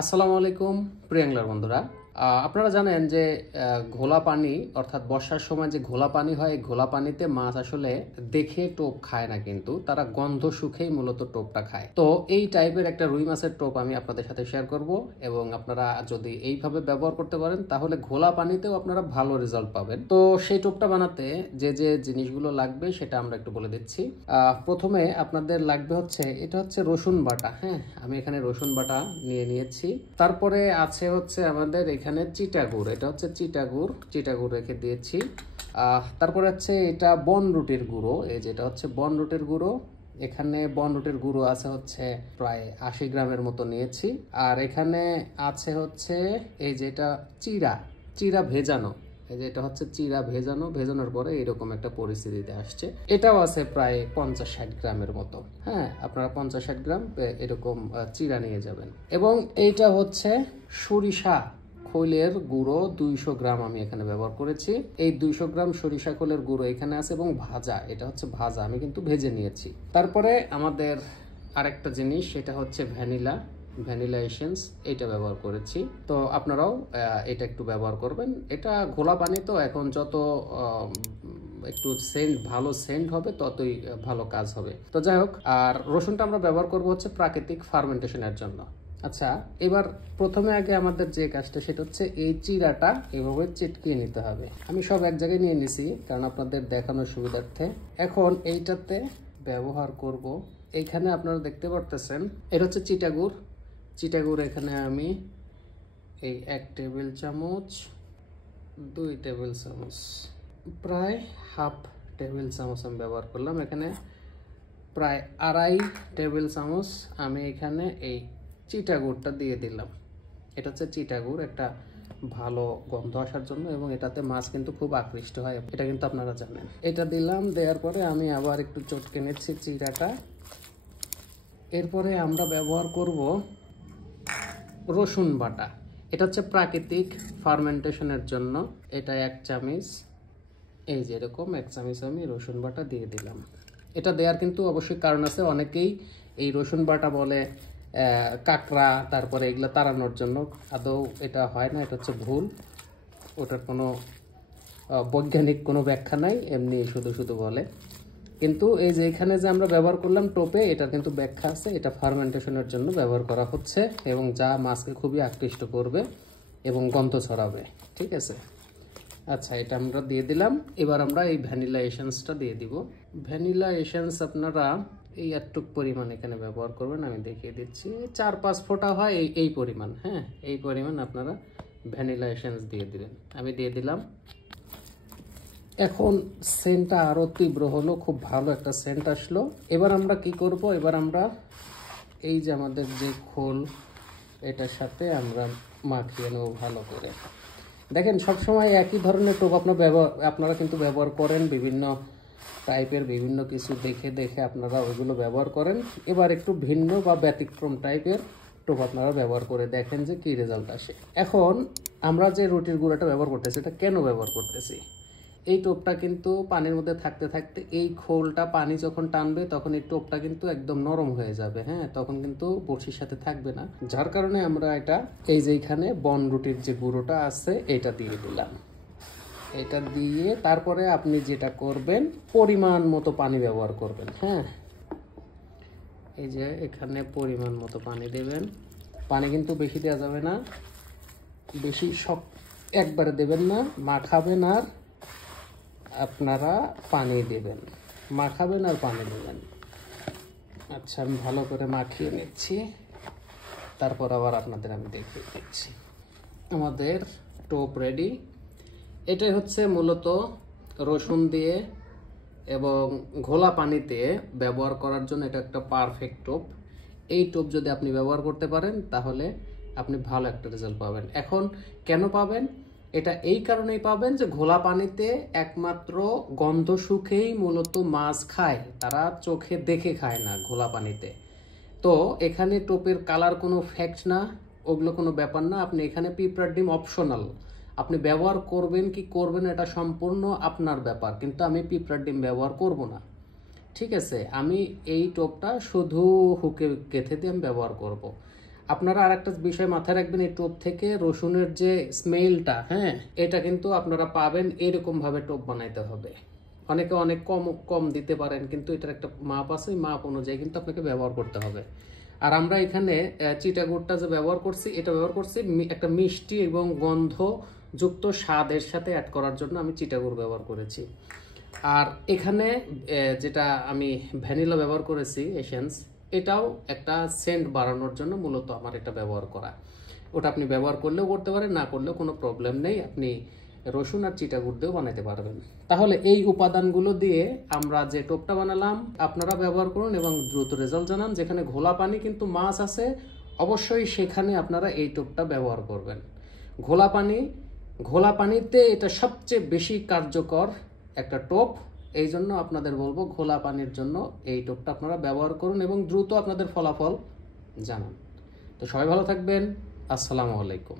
আসসালামু আলাইকুম প্রিয় অ্যাংলার বন্ধুরা। আপনারা জানেন যে ঘোলা পানি অর্থাৎ বর্ষার সময় যে ঘোলা পানি হয়, এই ঘোলা পানিতে মাছ আসলে দেখে টোপ খায় না, কিন্তু তারা গন্ধ শুকেই মূলত টোপটা খায়। তো এই টাইপের একটা রুই মাছের টোপ আমি আপনাদের সাথে শেয়ার করব, এবং আপনারা যদি এইভাবে ব্যবহার করতে পারেন তাহলে ঘোলা পানিতেও আপনারা ভালো রেজাল্ট পাবেন। তো সেই টোপটা বানাতে যে যে জিনিসগুলো লাগবে সেটা আমরা একটু বলে দিচ্ছি। প্রথমে আপনাদের লাগবে এটা হচ্ছে রসুন বাটা। হ্যাঁ, আমি এখানে রসুন বাটা নিয়েছি। তারপরে আছে আমাদের এখানে চিটাগুড়, এটা হচ্ছে চিটাগুড় রেখে দিয়েছি। তারপরে এটা বনরুটির গুঁড়ো, এই যেটা বনরুটির গুঁড়ো। এখানে বনরুটির গুঁড়ো আছে প্রায় 80 গ্রামের মতো নিয়েছি। আর এখানে আছে এই যেটা চিরা ভেজানো, এই যে এটা চিরা ভেজানোর পরে এরকম একটা পরিস্থিতিতে আসছে। এটাও আছে প্রায় 50-60 গ্রামের মতো। হ্যাঁ, আপনারা 50-60 গ্রাম এরকম চিরা নিয়ে যাবেন। এবং এইটা সরিষা খোলের গুঁড়ো 200 গ্রাম আমি এখানে ব্যবহার করেছি। এই 200 গ্রাম সরিষা খোলের গুঁড়ো এখানে আছে, এবং ভাজা, এটা ভাজা, আমি কিন্তু ভেজে নিয়েছি। তারপরে আমাদের আরেকটা জিনিস, সেটা ভ্যানিলা এসেন্স, এটা ব্যবহার করেছি। তো আপনারাও এটা একটু ব্যবহার করবেন। এটা ঘোলা পানি, তো এখন যত একটু ভালো সেন্ট হবে ততই ভালো কাজ হবে। তো যাই হোক, আর রসুনটা আমরা ব্যবহার করবো প্রাকৃতিক ফার্মেন্টেশনের জন্য। আচ্ছা, এবার প্রথমে আগে আমাদের যে কাজটা, সেটা এই চিরাটা এভাবে চিটকিয়ে নিতে হবে। আমি সব এক জায়গায় নিয়ে নিছি কারণ আপনাদের দেখানোর সুবিধার্থে। এখন এইটাতে ব্যবহার করব, এইখানে আপনারা দেখতে পারতেছেন এটা চিটাগুড়। এখানে আমি এই 1 টেবিল চামচ, 2 টেবিল চামচ, প্রায় হাফ টেবিল চামচ আমি ব্যবহার করলাম। এখানে প্রায় 2.5 টেবিল চামচ আমি এখানে এই চিটাগুড়টা দিয়ে দিলাম। এটা চিটাগুড়, একটা ভালো গন্ধ আসার জন্য, এবং এটাতে মাছ কিন্তু খুব আকৃষ্ট হয়, এটা কিন্তু আপনারা জানেন। এটা দিলাম, দেওয়ার পরে আমি আবার একটু চটকে নিচ্ছি চিরাটা। এরপরে আমরা ব্যবহার করব রসুন বাটা। এটা প্রাকৃতিক ফার্মেন্টেশনের জন্য। এটা 1 চামচ, এই যে এরকম 1 চামচ আমি রসুন বাটা দিয়ে দিলাম। এটা দেওয়ার কিন্তু অবশ্যই কারণ আছে। অনেকেই এই রসুন বাটা বলে কাঁকড়া, তারপরে এগুলো তাড়ানোর জন্য। আদৌ এটা হয় না, এটা ভুল। ওটার কোনো বৈজ্ঞানিক কোনো ব্যাখ্যা নাই, এমনি শুধু বলে। কিন্তু এই যে এখানে যে আমরা ব্যবহার করলাম টোপে, এটা কিন্তু ব্যাখ্যা আছে। এটা ফার্মেন্টেশনের জন্য ব্যবহার করা হচ্ছে, এবং যা মাছকে খুবই আকৃষ্ট করবে এবং গন্ধ ছড়াবে। ঠিক আছে, আচ্ছা, এটা আমরা দিয়ে দিলাম। এবার আমরা এই ভ্যানিলা এসেন্সটা দিয়ে দিব। ভ্যানিলা এসেন্স আপনারা এই একটুক পরিমাণ এখানে ব্যবহার করবেন, আমি দেখিয়ে দিচ্ছি। 4-5 ফোঁটা হয় এই পরিমাণ। হ্যাঁ, এই পরিমাণ আপনারা ভ্যানিলা এসেন্স দিয়ে দিবেন। আমি দিয়ে দিলাম। এখন সেন্টটা আরো তীব্র হলো, খুব ভালো একটা সেন্ট আসলো। এবার আমরা কি করব, এবার আমরা এই যে আমাদের যে খোল, এটার সাথে আমরা মাখিয়ে নেব ভালো করে। দেখেন, সবসময় একই ধরনের টোপ আপনারা কিন্তু ব্যবহার করেন, বিভিন্ন টাইপের বিভিন্ন কিছু দেখে আপনারা ওইগুলো ব্যবহার করেন। এবার একটু ভিন্ন বা ব্যতিক্রম টাইপের টোপ আপনারা ব্যবহার করে দেখেন যে কি রেজাল্ট আসে। এখন আমরা যে রুটির গুঁড়াটা ব্যবহার করতেছি, এটা কেন ব্যবহার করতেছি? এই টোপটা কিন্তু পানির মধ্যে থাকতে থাকতে এই খোলটা পানি যখন টানবে, তখন এই টোপটা কিন্তু একদম নরম হয়ে যাবে। হ্যাঁ, তখন কিন্তু বড়শির সাথে থাকবে না, যার কারণে আমরা এটা এই যে এখানে বনরুটির যে গুঁড়োটা আছে এটা দিয়ে দিলাম। এটা দিয়ে তারপরে আপনি যেটা করবেন, পরিমাণ মতো পানি ব্যবহার করবেন। হ্যাঁ, এই যে এখানে পরিমাণ মতো পানি দেবেন। পানি কিন্তু বেশি দেওয়া যাবে না, বেশি সব একবারে দেবেন না, মাখাবেন আর আপনারা পানি দেবেন, মাখাবেন আর পানি দেবেন। আচ্ছা, আমি ভালো করে মাখিয়ে নিচ্ছি, তারপর আবার আপনাদের আমি দেখিয়ে দিচ্ছি। আমাদের টোপ রেডি। এটাই মূলত রসুন দিয়ে এবং ঘোলা পানিতে ব্যবহার করার জন্য এটা একটা পারফেক্ট টোপ। এই টোপ যদি আপনি ব্যবহার করতে পারেন তাহলে আপনি ভালো একটা রেজাল্ট পাবেন। এখন কেন পাবেন? এটা এই কারণেই পাবেন যে ঘোলা পানিতে একমাত্র গন্ধ শুকেই মূলত মাছ খায়, তারা চোখে দেখে খায় না ঘোলা পানিতে। তো এখানে টোপের কালার কোনো ফ্যাক্ট না, ওগুলো কোনো ব্যাপার না। আপনি এখানে পিঁপড়ার ডিম অপশনাল, আপনি ব্যবহার করবেন কি করবেন এটা সম্পূর্ণ আপনার ব্যাপার, কিন্তু আমি পিঁপড়ার ডিম ব্যবহার করব না। ঠিক আছে, আমি এই টোপটা শুধু হুকে গেঁথে দিয়ে আমি ব্যবহার করব। আপনারা আরেকটা বিষয় মাথায় রাখবেন, এই টোপ থেকে রসুনের যে স্মেলটা, হ্যাঁ, এটা কিন্তু আপনারা পাবেন এরকম ভাবে টোপ বানাইতে হবে। অনেকে অনেক কম কম দিতে পারেন, কিন্তু এটার একটা মাপ আছে, ওই মাপ অনুযায়ী কিন্তু আপনাকে ব্যবহার করতে হবে। আর আমরা এখানে চিটাগুড়টা যে ব্যবহার করছি, এটা ব্যবহার করছি একটা মিষ্টি এবং গন্ধযুক্ত স্বাদের সাথে অ্যাড করার জন্য আমি চিটাগুড় ব্যবহার করেছি। আর এখানে যেটা আমি ভ্যানিলা ব্যবহার করেছি এসেন্স, এটাও একটা সেন্ট বাড়ানোর জন্য মূলত আমার এটা ব্যবহার করা। ওটা আপনি ব্যবহার করলেও করতে পারেন, না করলেও কোনো প্রবলেম নেই, আপনি রসুন আর চিটাগুড় দিয়েও বানাতে পারবেন। তাহলে এই উপাদানগুলো দিয়ে আমরা যে টোপটা বানালাম আপনারা ব্যবহার করুন এবং দ্রুত রেজাল্ট জানান। যেখানে ঘোলা পানি কিন্তু মাছ আছে, অবশ্যই সেখানে আপনারা এই টোপটা ব্যবহার করবেন। ঘোলা পানিতে এটা সবচেয়ে বেশি কার্যকর একটা টোপ, এই জন্য আপনাদের বলবো ঘোলা পানির জন্য এই টোপটা আপনারা ব্যবহার করুন এবং দ্রুত আপনাদের ফলাফল জানান। তো সবাই ভালো থাকবেন, আসসালামু আলাইকুম।